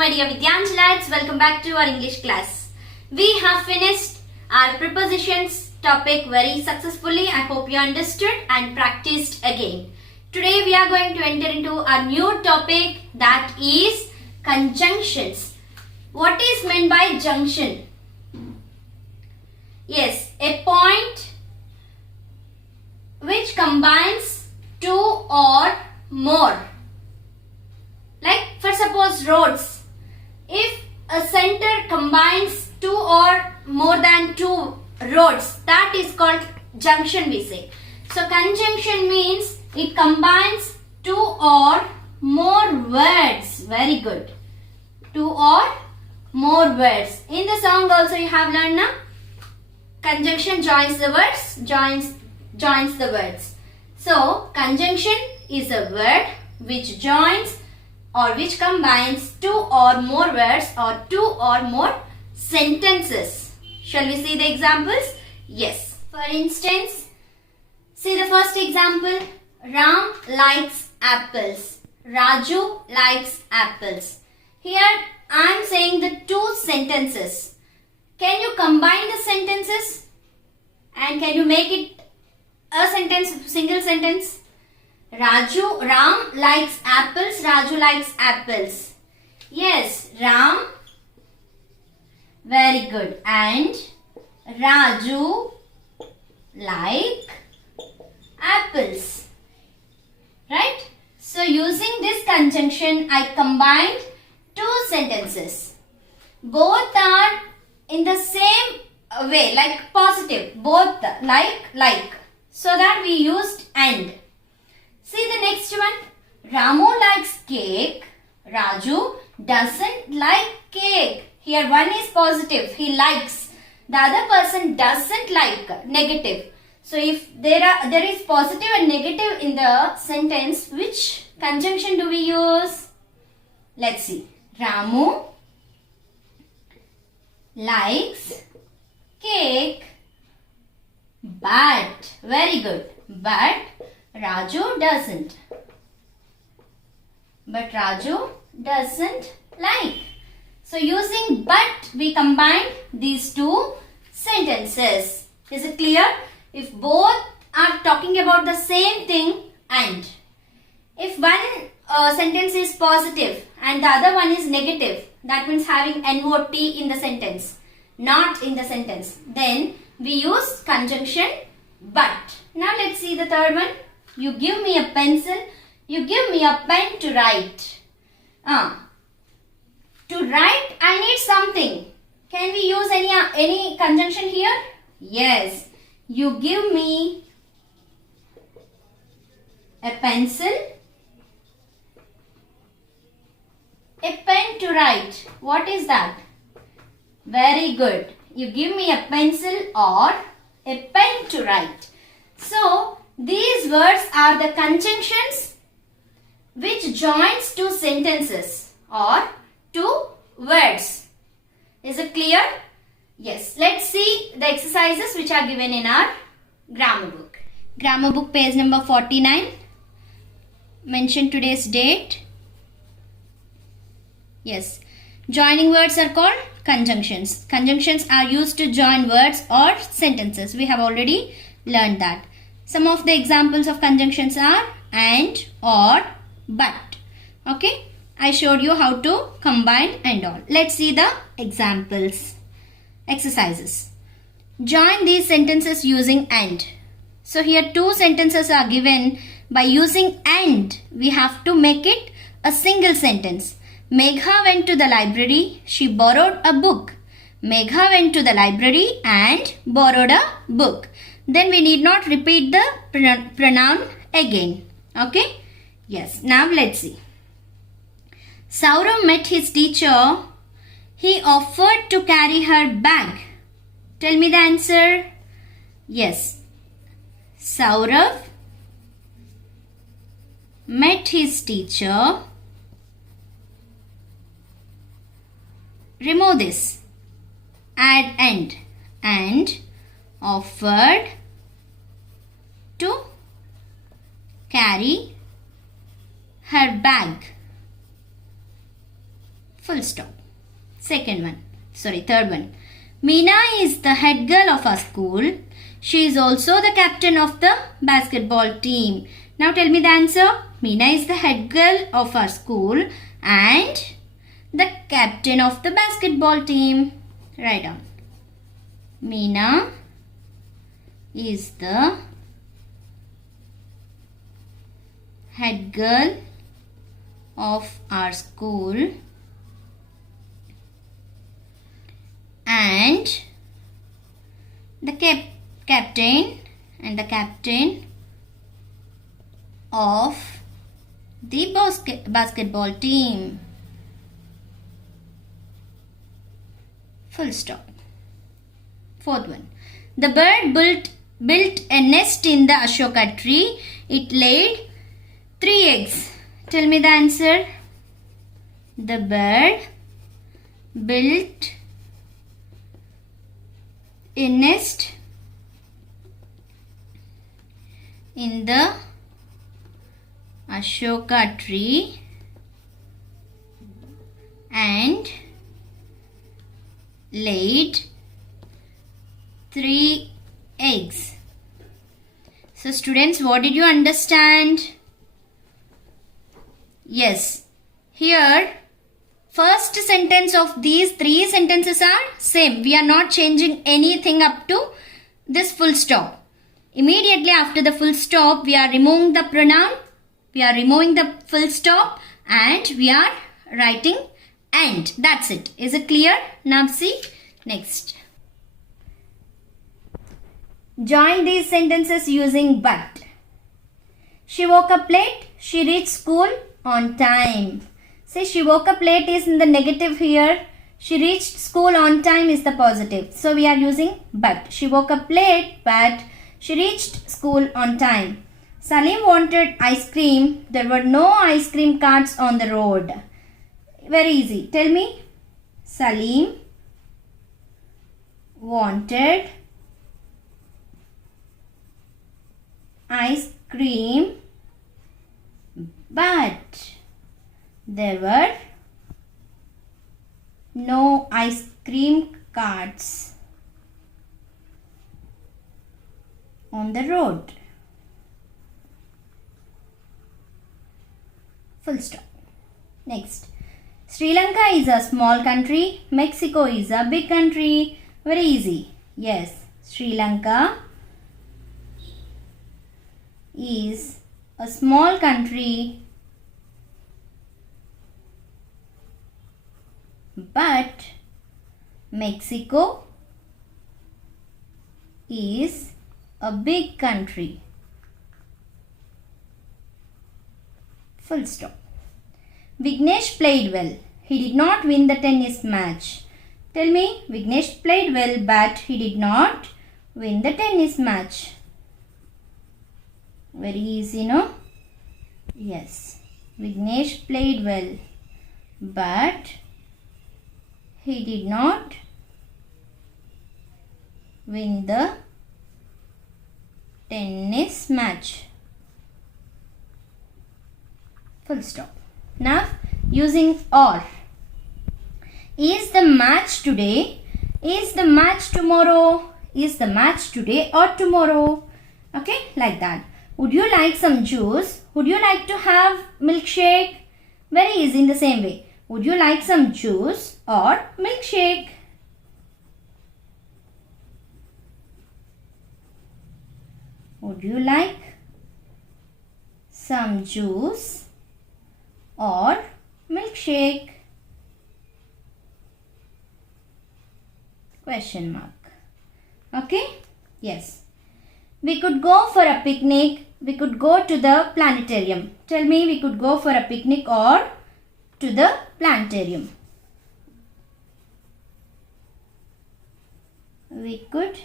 my dear Vidyanjalites. Welcome back to our English class. We have finished our prepositions topic very successfully. I hope you understood and practiced again. Today we are going to enter into a new topic, that is conjunctions. What is meant by junction? Yes, a point which combines two or more. Like for suppose roads, if a center combines two or more than two roads, that is called junction we say. So conjunction means it combines two or more words. Very good. Two or more words. In the song also you have learned now. Conjunction joins the words, joins the words. So conjunction is a word which joins or which combines two or more words or two or more sentences. Shall we see the examples? Yes. For instance, see the first example. Ram likes apples. Raju likes apples. Here I am saying the two sentences. Can you combine the sentences? And can you make it a sentence, single sentence? Ram likes apples, Raju likes apples. Yes, Ram, very good. And Raju like apples. Right? So using this conjunction, I combined two sentences. Both are in the same way, like positive. Both like. So that we used and. See the next one. Ramu likes cake. Raju doesn't like cake. Here one is positive. He likes. The other person doesn't like. Negative. So if there is positive and negative in the sentence, which conjunction do we use? Let's see. Ramu likes cake, but, very good, but Raju doesn't. But Raju doesn't like. So using but, we combine these two sentences. Is it clear? If both are talking about the same thing and. If one sentence is positive and the other one is negative, that means having NOT in the sentence, not in the sentence, then we use conjunction but. Now let's see the third one. You give me a pencil, you give me a pen to write. To write, I need something. Can we use any conjunction here? Yes. You give me a pencil, a pen to write. What is that? Very good. You give me a pencil or a pen to write. So, these words are the conjunctions which joins two sentences or two words. Is it clear? Yes. Let's see the exercises which are given in our grammar book. Grammar book page number 49. Mention today's date. Yes. Joining words are called conjunctions. Conjunctions are used to join words or sentences. We have already learned that. Some of the examples of conjunctions are and, or, but. Okay. I showed you how to combine and all. Let's see the examples. Exercises. Join these sentences using and. So here two sentences are given. By using and, we have to make it a single sentence. Megha went to the library. She borrowed a book. Megha went to the library and borrowed a book. Then we need not repeat the pronoun again. Okay? Yes. Now let's see. Saurav met his teacher. He offered to carry her bag. Tell me the answer. Yes. Saurav met his teacher. Remove this. Add and offered to carry her bag Full stop. Third one. Meena is the head girl of our school. She is also the captain of the basketball team. Now tell me the answer. Meena is the head girl of our school and the captain of the basketball team. Write down. Meena is the head girl of our school and the captain of the basketball team. Full stop. Fourth one. The bird built a nest in the Ashoka tree. It laid 3 eggs. Tell me the answer. The bird built a nest in the Ashoka tree and laid 3 eggs. So students, what did you understand? Yes, here first sentence of these 3 sentences are same. We are not changing anything up to this full stop. Immediately after the full stop, we are removing the pronoun. We are removing the full stop and we are writing and. That's it. Is it clear? Now see next. Join these sentences using but. She woke up late. She reached school on time. See, she woke up late is in the negative here. She reached school on time is the positive. So we are using but. She woke up late but she reached school on time. Salim wanted ice cream. There were no ice cream carts on the road. Very easy. Tell me. Salim wanted ice cream but there were no ice cream carts on the road. Full stop. Next. Sri Lanka is a small country. Mexico is a big country. Very easy. Yes. Sri Lanka is a small country but Mexico is a big country. Full stop. Vignesh played well. He did not win the tennis match. Tell me, Vignesh played well but he did not win the tennis match. Very easy, no? Yes. Vignesh played well but he did not win the tennis match. Full stop. Now using or. Is the match today? Is the match tomorrow? Is the match today or tomorrow? Okay, like that. Would you like some juice? Would you like to have milkshake? Very easy in the same way. Would you like some juice or milkshake? Would you like some juice or milkshake? Question mark. Okay? Yes. We could go for a picnic. We could go to the planetarium. Tell me, we could go for a picnic or to the planetarium. We could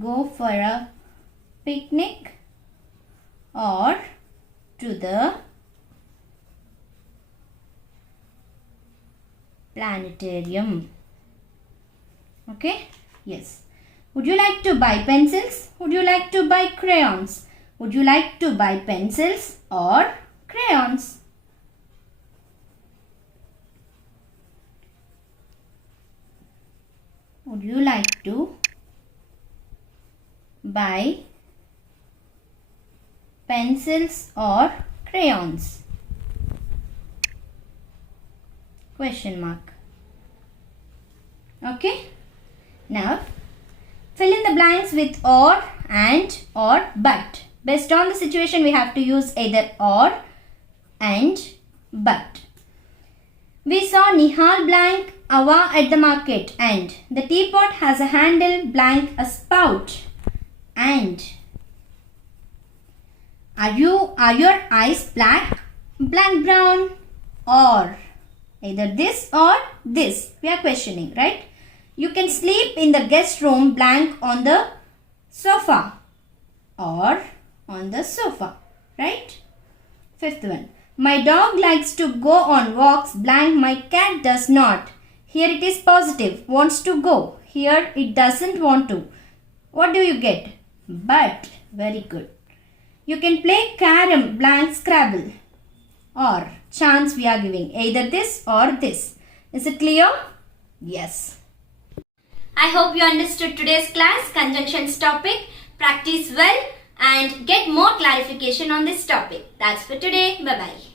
go for a picnic or to the planetarium. Okay? Yes. Would you like to buy pencils? Would you like to buy crayons? Would you like to buy pencils or crayons? Would you like to buy pencils or crayons? Question mark. Okay. Now, fill in the blanks with or, and, or, but. Based on the situation, we have to use either or, and, but. We saw Nihal blank Ava at the market, and the teapot has a handle blank a spout, and are your eyes black blank brown, or either this or this? We are questioning, right? You can sleep in the guest room blank on the sofa, or on the sofa, right? Fifth one. My dog likes to go on walks blank my cat does not. Here it is positive, wants to go. Here it doesn't want to. What do you get? But. Very good. You can play carom blank Scrabble, or chance we are giving either this or this. Is it clear? Yes. I hope you understood today's class conjunctions topic. Practice well and get more clarification on this topic. That's for today. Bye-bye.